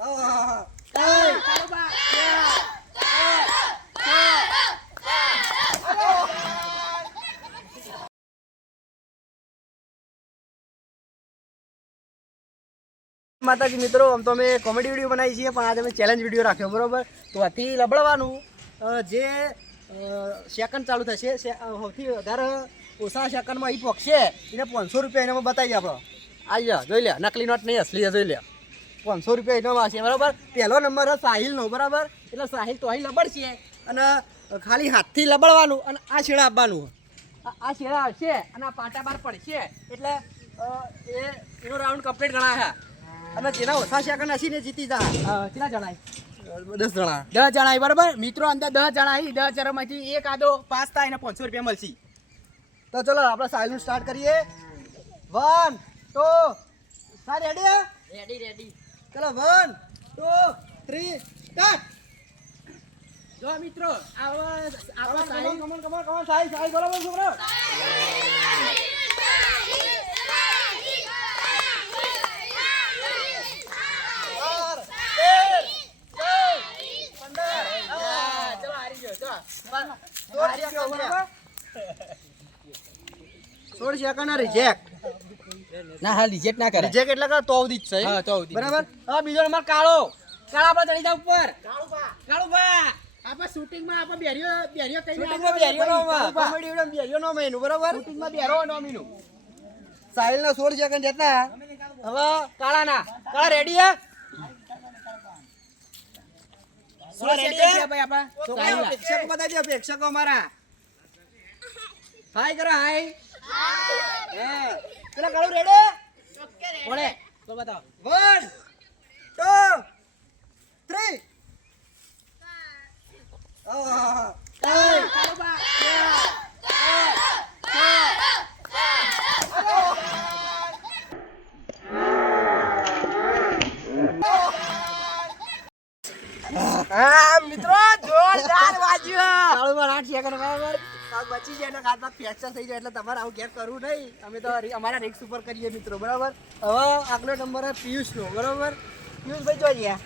માતાજી મિત્રો, આમ તો અમે કોમેડી વિડીયો બનાવી છીએ, પણ આજે અમે ચેલેન્જ વિડીયો રાખ્યો, બરોબર? તો આથી લબડવાનું જે સેકન્ડ ચાલુ થશે, સૌથી વધારે ઓછા સેકન્ડમાં અહીં પહોંચશે એને 500 રૂપિયા એનામાં બતાવીએ આપણે. આવી જા, જોઈ લે, નકલી નોટ નહીં, અસલી જોઈ લે. 500 રૂપિયા એનામાં હશે, બરાબર? પહેલો નંબર સાહિલનો, બરાબર? એટલે સાહિલ તો અહીં લબડશે અને ખાલી હાથથી લબડવાનું અને આ છેડા આપવાનું. આ છેડા આવશે અને આ પાટા બહાર પડશે એટલે એનો રાઉન્ડ કમ્પ્લીટ ગણાય. અને જેના ઓછા સેકન્ડ હશે ને જીતી જાય. કેટલા જણાય? 10 જણા. 10 જણા, બરાબર મિત્રો? અંદર 10 જણા આવી, 10 જણામાંથી એક આદો પાસ થાય એને 500 રૂપિયા મળશે. તો ચલો આપણે સાયલનું સ્ટાર્ટ કરીએ. 1 2 સારી રેડી? ચલો 1 2 3 સ્ટાર્ટ. જો મિત્રો આવા સાહિલ, કમોન સાહિલ બરાબર છોકરો. રિજેક્ટ ના કરે. રિજેક્ટ એટલે કે તો અવધિ છે. હા, તો અવધિ. બરાબર. હવે બીજો નંબર કાળો આપણે ચડી જાવ ઉપર. કાળુભા આપણે શૂટિંગ માં આપણે બેરીઓ કઈ શૂટિંગ માં બેરીઓ નો કોમેડી વિડિયો બેરીઓ નો મેનું, બરાબર? શૂટિંગ માં બેરો નો મેનું. સાહિલ ના 16 સેકન્ડ જતા. હવે કાળા રેડી હે? પ્રેક્ષકો બતાવી દો, પ્રેક્ષકો અમારા હાય કરો, હાય. પેલા કાળું રેડી? ઓકે, તો બતાવો. 1 2 3 મિત્રો જોરદાર વાજ્યો. કાળુમાં 8 સેકન્ડ બરાબર બચી જાય એટલે હાથમાં ફ્રેક્ચર થઈ જાય એટલે તમારે આવું ઘેર કરવું નહીં. અમે તો અમારા રિક્સ ઉપર કરીએ મિત્રો, બરાબર? હવે આગલો નંબર છે પિયુષનો, બરાબર? પિયુષભાઈ જો ગયા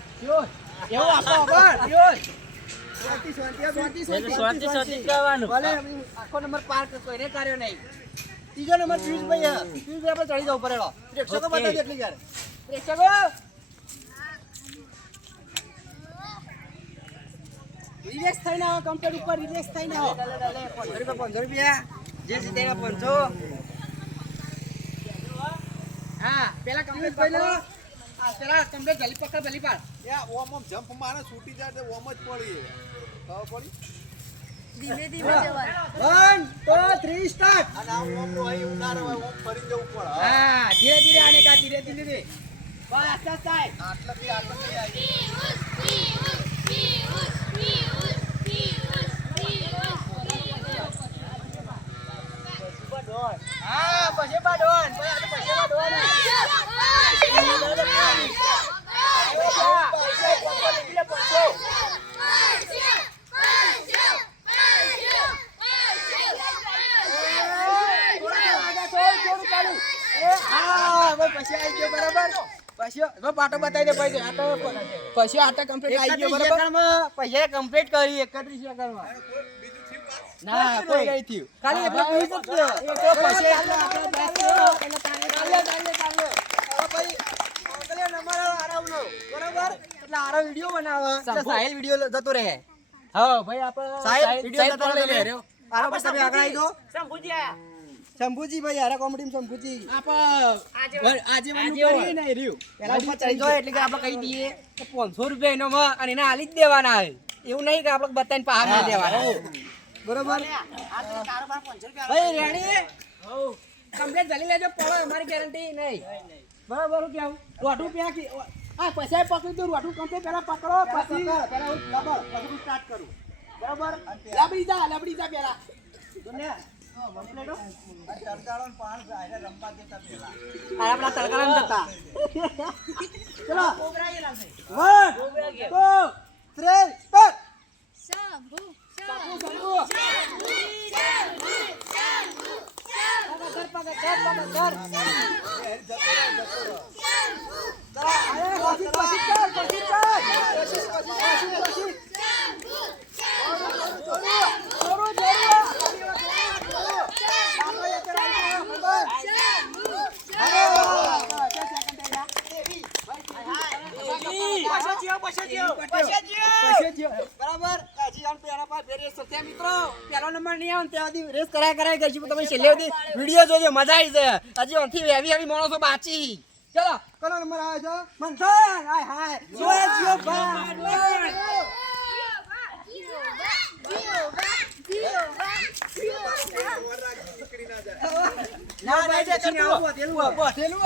એવું આપો ખબર. આખો નંબર પાર કોઈને કર્યો નહીં. ત્રીજો નંબર પિયુષભાઈ. પિયુષભાઈ આપણે ચડી જવું પડે. પ્રેક્ષકો બતાવી એટલી યાર. પ્રેક્ષકો રિલેક્સ થઈને આવો, કમ્પ્યુટર ઉપર રિલેક્સ થઈને આવો. 500 રૂપિયા જે જીતે 500. હા, પેલા કમ્પ્લીટ કરી લો. પેલા કમ્પ્લીટ જલ્દી પકડ, જલ્દી પાડ. ઓમ જમ્પ મારે છૂટી જાય તો ઓમ જ પડી. ખબર પડી? ધીમે જવાનું. 1 2 3 સ્ટાર્ટ. અને આ ઓમ નો અહીં ઉનાળો હોય, ઓમ ફરી જવું પડે. હા, ધીરે આને કા ધીરે. બસ આસ્તે આટલાથી આવી. હા, પછી બાડોન. પાટો બતાવી દે પછી આટા કમ્પ્લીટ આવી ગયો, બરાબર? પછી કમ્પ્લીટ કરી 31 સેકન્ડમાં. ના, કોઈ નહીં થયું. ખાલી એટલો પીસ જ થયો. એ તો પછી આપણે 10 કિલો એટલે ભાઈ ઓગલે નંબર આરામનો, બરાબર? એટલે આરો વિડિયો બનાવવા એટલે સાહિલ વિડિયો જતો રહે. હા ભાઈ, આપણે સાહિલ વિડિયો જતો લઈ લે રહ્યો. આરો પર તમે આગળ આવી દો. શંભુજી ભાઈ, આરા કોમેડી માં શંભુજી આજે કરી નહીં રહ્યું. પેલા ઉપર ચડી જાય એટલે કે આપણે કહી દઈએ કે 500 રૂપિયા એનો અને એને આલી જ દેવાના. એવું નહીં કે આપણે બતાવીને પહાડ ના દેવાના, બરોબર? ભાઈ રેડી? કમ્પ્લીટ જલી લેજો, પડો અમારી ગેરંટી નહીં, બરાબર? શું કેવું? રોટું પ્યા હા, પછી પકડી દઉં. રોટું કમ્પ્લીટ પેલા પકડો, પછી પેલા હું પછી સ્ટાર્ટ કરું, બરાબર? લબડી જા પેલા આપડા તડકારા જતા. ચલો 1 2 3 સ્ટાર્ટ. બરાબર હજી આમ પેલા પાસે ફેર રેસ થશે મિત્રો પહેલો નંબર નહીં આવે ત્યાં સુધી રેસ કરાય ગઈ તમે છેલ્લે સુધી વિડીયો જોજો મજા આવી જાય હજી અહીંથી હેવી માણસો બાચી ચલો કયો નંબર આવે છે મંથન હાય હાય જીઓ ના ભાઈ જે કરતું બોધેલું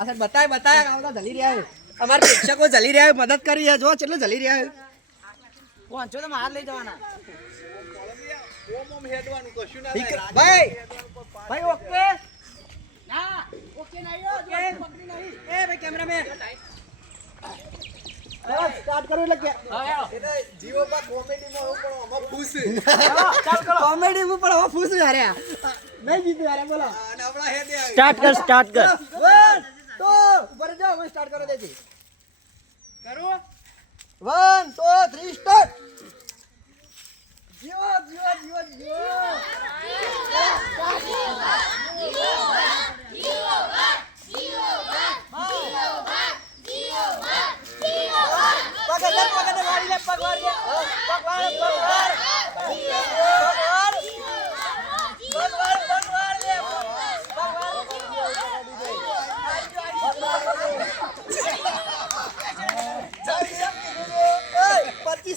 અસર બતાય આવતા જલી રહ્યા અમારા પ્રેક્ષકો જલી રહ્યા મદદ કરી રહ્યા જો કેટલું જલી રહ્યા પહોંચો તો હાથ લઈ જવાના ઓમ હેડવાનું કશું ના ભાઈ ભાઈ ઓકે ના ઓકે નહીં ઓકે પકડી નહીં એ ભાઈ કેમેરામેન સ્ટાર્ટ કરો એટલે કે એટલે જીવો બા કોમેડીમાં હું પણ આમાં ખુશ ચાલ કરો કોમેડી માં પણ હવે ફૂસ હાર્યા નહીં જીત્યું હારે બોલો અને આપણા હેડે આવી સ્ટાર્ટ કર 1 2 ઉપર જાઓ હું સ્ટાર્ટ કરો દેજી કરો 1 2 3 સ્ટાર્ટ જીઓ પકડ વાળી લે પગવાડ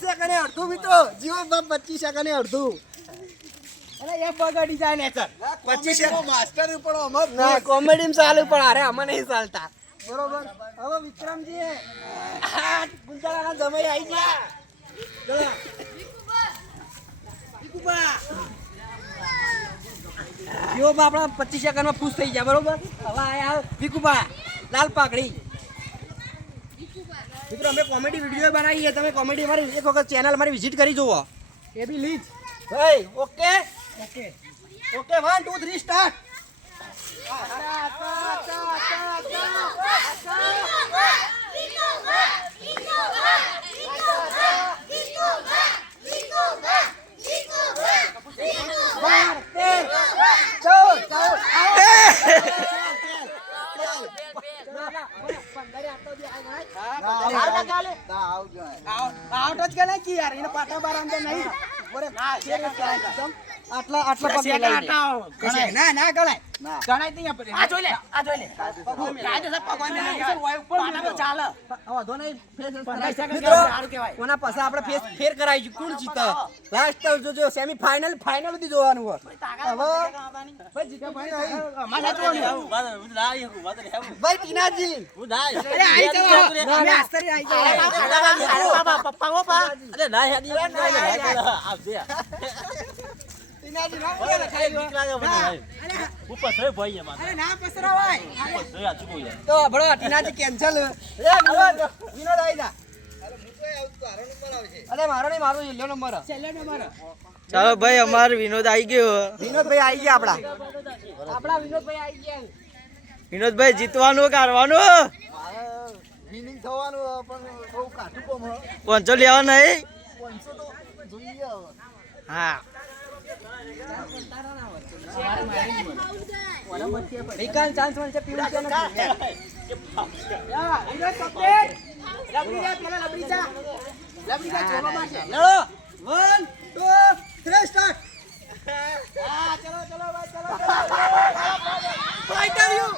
સેકન્ડે અડધું મિત્રો જીવો બાપ 25 સેકન્ડે અડધું અરે એ પગડી જાય ને સર 25 સેકન્ડ માસ્ટર પણ આમાં ના કોમેડી ચાલુ પણ અરે આમાં નહીં ચાલતા બરોબર હવે વિક્રમજી ગુંજારાના જમાઈ આવી ગયા ચલો વિકુબા જીવો બાપ આપણા 25 સેકન્ડમાં ખુશ થઈ ગયા બરોબર હવે આયા વિકુબા લાલ પાકડી મિત્રો અમે કોમેડી વિડીયો બનાવીએ તમે કોમેડી અમારી એક વખત ચેનલ મારી વિઝિટ કરી જુઓ એ બી લીજ ભાઈ ઓકે ઓકે 1 2 3 સ્ટાર્ટ ફેર કરાવી કોણ જીતે લાસ્ટ જોજો સેમી ફાઇનલ સુધી જોવાનું હોય ભાઈ ટીનાજી તો બડો ટીનાજી કેન્સલ વિનોદ આવી જા અરે મારો નહીં મારો છેલ્લો નંબર ચાલો ભાઈ અમાર વિનોદ આવી ગયો વિનોદભાઈ આવી ગયા આપણા વિનોદભાઈ આવી ગયા વિનોદભાઈ જીતવાનું કે હારવાનું વિનિંગ થવાનું પણ થોડું કાઠું કોમ પંચો લેવા નહીં 500 તો જોઈએ હવે હા વિકાસ ચાન્સ મળશે પીવું છે યા વિનોદ કપ્ટેન લબડી જા પેલા લબડી જા ચોવા મારશે લડો 1 2 3 સ્ટાર્ટ હા ચલો ભાઈ ચલો ફાઇટર યુ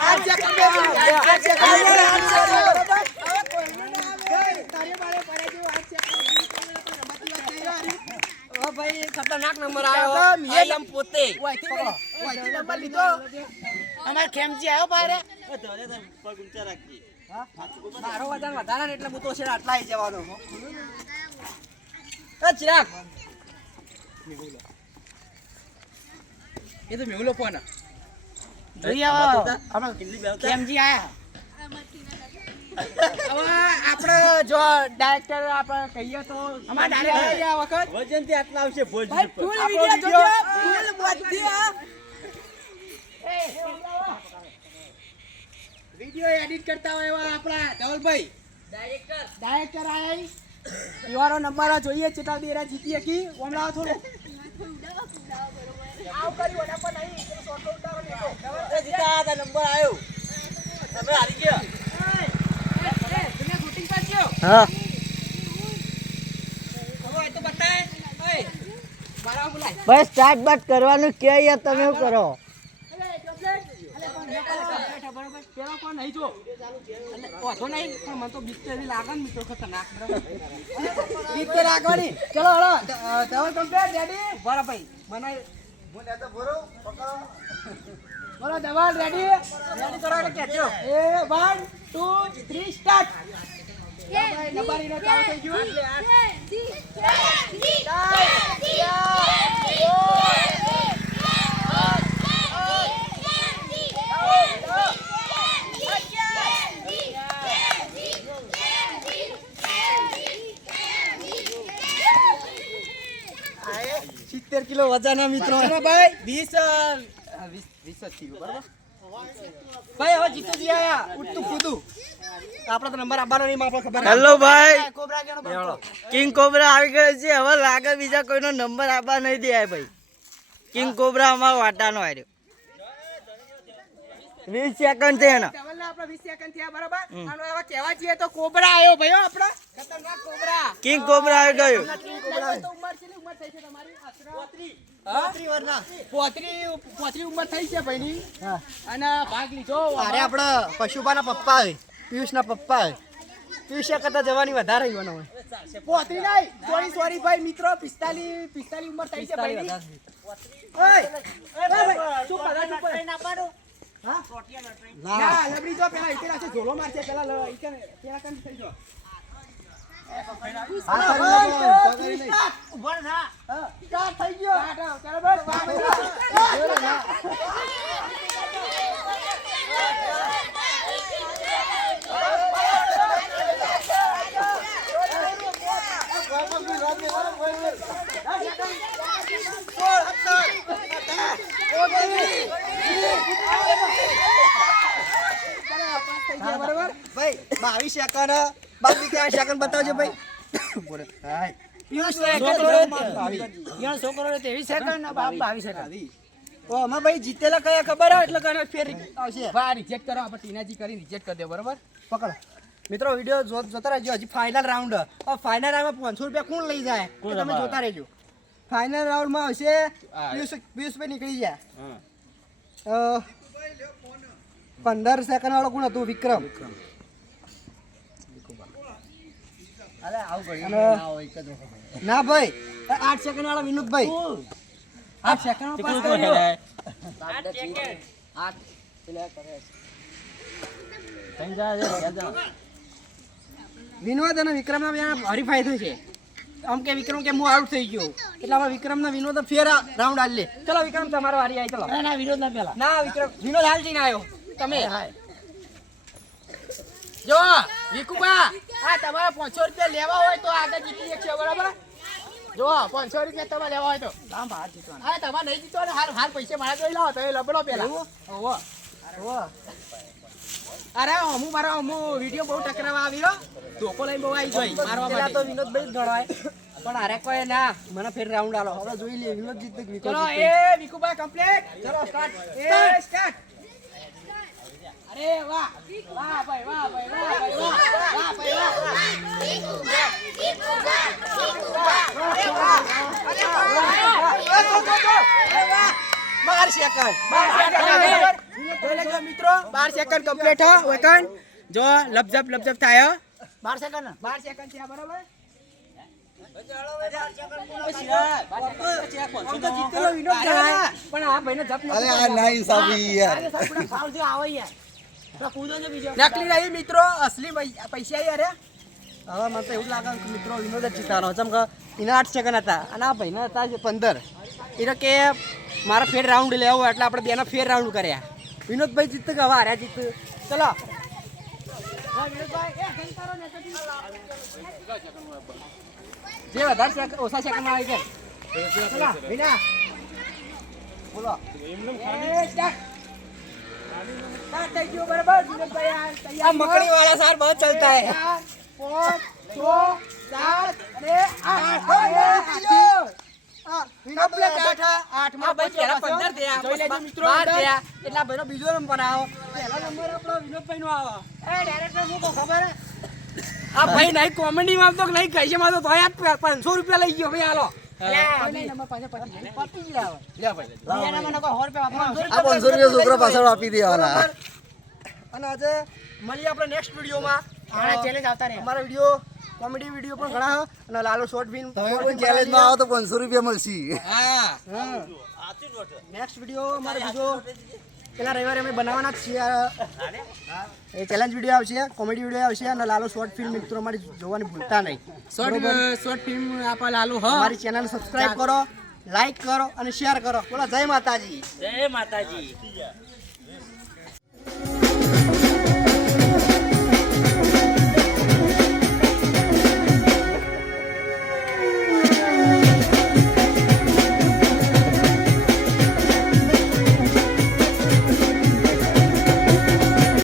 आज जगह ભાઈ ખતરનાક નંબર આવ્યો નિયમ પોતે નંબર લીધો અમાર ખેમજી આવ્યો પારે મારો વજન વધારે ને એટલે હું તો છે આટલા આવી જવાનો એ ચિરાગ એ તો મેહુલો ફોન જોઈએ કેમજી આયા હવે આપણે જો ડાયરેક્ટર આપણે કહીએ તો અમાર ડાયરેક્ટર આ વખત વજન થી આટલા આવશે ભોજ ભાઈ ફૂલ વિડિયો જોજો ફૂલ બધી આ વિડિયો એડિટ કરતા હોય એવા આપણા ધવલભાઈ ડાયરેક્ટર આયા ઈવારો નંબર જોઈએ ચેતા દેરા જીતી હકી ઓમલાવ થોડું આવ કરી ઓલા પર નહીં પેલો શોર્ટનો ઉતારો લેતો. એ જીતા આ નંબર આવ્યો તમે હારી ગયા તમે શૂટિંગ પર ગયો હા હવે એ તો બતાય ઓય મારા બોલાય બસ સ્ટાર્ટ બાટ કરવાનું કે યાર તમે શું કરો કિલો વજન મિત્રો ભાઈ 20 જ થયું બરાબર ભાઈ હવે જીતું જઈ આયા ઉઠતું કૂદું આપડે તો નંબર આપવાનો નહીં આપણે ખબર હેલો ભાઈ કોબરા કેનો કિંગ કોબરા આવી ગયો છે હવે લાગે બીજા કોઈનો નંબર આપવા નહીં દે ભાઈ કિંગ કોબરા અમારો વાટાનો આવ્યો 20 સેકન્ડ છે એના આપણે 20 સેકન્ડ થયા બરાબર અને હવે કહેવા જઈએ તો કોબરા આવ્યો ભાઈ આપડે ખતરનાક કોબરા કિંગ કોબરા આવી ગયો ઉંમર કેટલી ઉંમર થઈ છે તમારી 35 વર્ષના 35 ઉંમર થઈ છે ભાઈની અને ભાગ લીધો અરે આપણે પશુપાના પપ્પા હોય પિયુષના પપ્પા હોય પિયુષ કરતા જવાની વધારે યુવાનો હોય 35 નહીં સોરી ભાઈ મિત્રો 45 ઉંમર થઈ છે ભાઈની ઓય શું કરે હા ના લબડી જો પેલા ઇતેલા છે ઝોલો મારશે પેલા ઇતેલા પેલા કન થઈ જો ઉભર ના સ્ટાર્ટ થઈ ગયો બરાબર ભાઈ 22 સેકન્ડ બાકી ક્યાં સેકન્ડ બતાવજો ભાઈ બોલે હાય પિયુષ છોકરો 23 સેકન્ડ ને બાપ 22 સેકન્ડ ઓ અમાર ભાઈ જીતેલા કયા ખબર હોય એટલે કને ફેર આવશે બા રિજેક્ટ કરો આપણે ટીનાજી કરી રિજેક્ટ કરી દે બરાબર પકડો મિત્રો વિડિયો જોતા રહેજો હજી ફાઇનલ રાઉન્ડ ફાઇનલ રાઉન્ડમાં 500 રૂપિયા કોણ લઈ જાય તમે જોતા રહેજો ફાઇનલ રાઉન્ડમાં હશે પિયુષભાઈ નીકળી ગયા 15 સેકન્ડ વાળો કોણ હતું વિક્રમ ના ભાઈ 8 સેકન્ડ વાળા વિનોદભાઈ 8 સેકન્ડ વિનોદ અને વિક્રમ ના હરીફાઈ થઈ છે આમ કે વિક્રમ કે હું આઉટ થઈ ગયો એટલે હવે વિક્રમ ના વિનોદ ફેર રાઉન્ડ હાલ લે ચલો વિક્રમ તમારો વારી આવી ચલો ના વિનોદ ના પેલા ના વિક્રમ વિનોદ હાલ જઈને આવ્યો તમે જો વિકુબા આ તમારા 500 રૂપિયા લેવા હોય તો આગળ જીતી શકશો બરાબર જો 500 રૂપિયા તમે લેવા હોય તો દામ બહાર જીતવાના હા તમારે નહીં જીતવાના હાર પૈસા મારા જોઈ લાવો તો એ લબડો પેલા ઓહો અરે હું વિડિયો બહુ ટકરાવા આવ્યો ધોકો લઈને બહુ આવી જોઈ મારવા માટે તો વિનોદભાઈ જ ગણવાય પણ અરે કોઈ ના મને ફેર રાઉન્ડ આલો હવે જોઈ લે વિનોદ જીત વિકો ચલો એ વિકુબા કમ્પ્લીટ ચલો સ્ટાર્ટ સ્ટાર્ટ અરે વાહ વાહ ભાઈ વાહ ભાઈ વાહ ભાઈ વાહ વાહ ભાઈ વાહ 12 સેકન્ડ મિત્રો 12 સેકન્ડ કમ્પ્લીટ હો વેકન જો લબજબ થાય 12 સેકન્ડ થયા બરાબર નકલી નહીં મિત્રો અસલી પૈસા યાર હવે મને તો એવું લાગે કે મિત્રો વિનોદ જ જીતાનો ચમ કે એના 8 સેકન્ડ હતા અને આ ભાઈના હતા 15 એટલે કે મારા ફેર રાઉન્ડ લેવો એટલે આપણે બેના ફેર રાઉન્ડ કર્યા વિનોદભાઈ જીત કે હવે હાર્યા જીત ચલો જે વધારે ઓછા સેકન્ડમાં આવી ગયા ચલો વિના બોલો स्टार्ट થઈ ગયો બરાબર વિનોદભાઈ તૈયાર મકડી વાળા સાર બહુ ચલતા હે 5 6 7 અને 8 વિનોદભાઈ બેઠા આઠમાં ભાઈ પહેલા 15 થયા, જોઈ લેજો મિત્રો 12 થયા. એટલા ભાઈનો બીજો નંબર આવ્યો પહેલા નંબર આપણો વિનોદભાઈનો આવે એ ડાયરેક્ટર શું કહું ખબર હે? આ ભાઈ નહીં કોમેડીમાં તો નહીં કહી છે તો તોય આ 500 રૂપિયા લઈ ગયો ભાઈ હાલો કોઈ નહીં, નંબર પાછો પતી જ આવે. એના મને કોઈ 100 રૂપિયા આપવાના. આ 500 રૂપિયા છોકરા પાછળ આપી દેવાના. અને આજે મળીએ આપણે નેક્સ્ટ વિડીયોમાં ચેલેન્જ આવતા રહે અમારા વિડીયો કોમેડી વિડીયો પણ ઘણા છે. અને લાલો શોર્ટ ફિલ્મ તમે પણ ચેલેન્જમાં આવો તો 500 રૂપિયા મળશે. નેક્સ્ટ વિડીયો અમારે બીજો પેલા રવિવારે અમે બનાવવાના જ છીએ એ ચેલેન્જ વિડીયો આવશે કોમેડી વિડીયો આવશે અને લાલો શોર્ટ ફિલ્મ મિત્રો અમારી જોવાની ભૂલતા નહીં. શોર્ટ ફિલ્મ આપા લાલુ હા અમારી ચેનલ સબસ્ક્રાઇબ કરો, લાઈક કરો અને શેર કરો. બોલો જય માતાજી. જય માતાજી.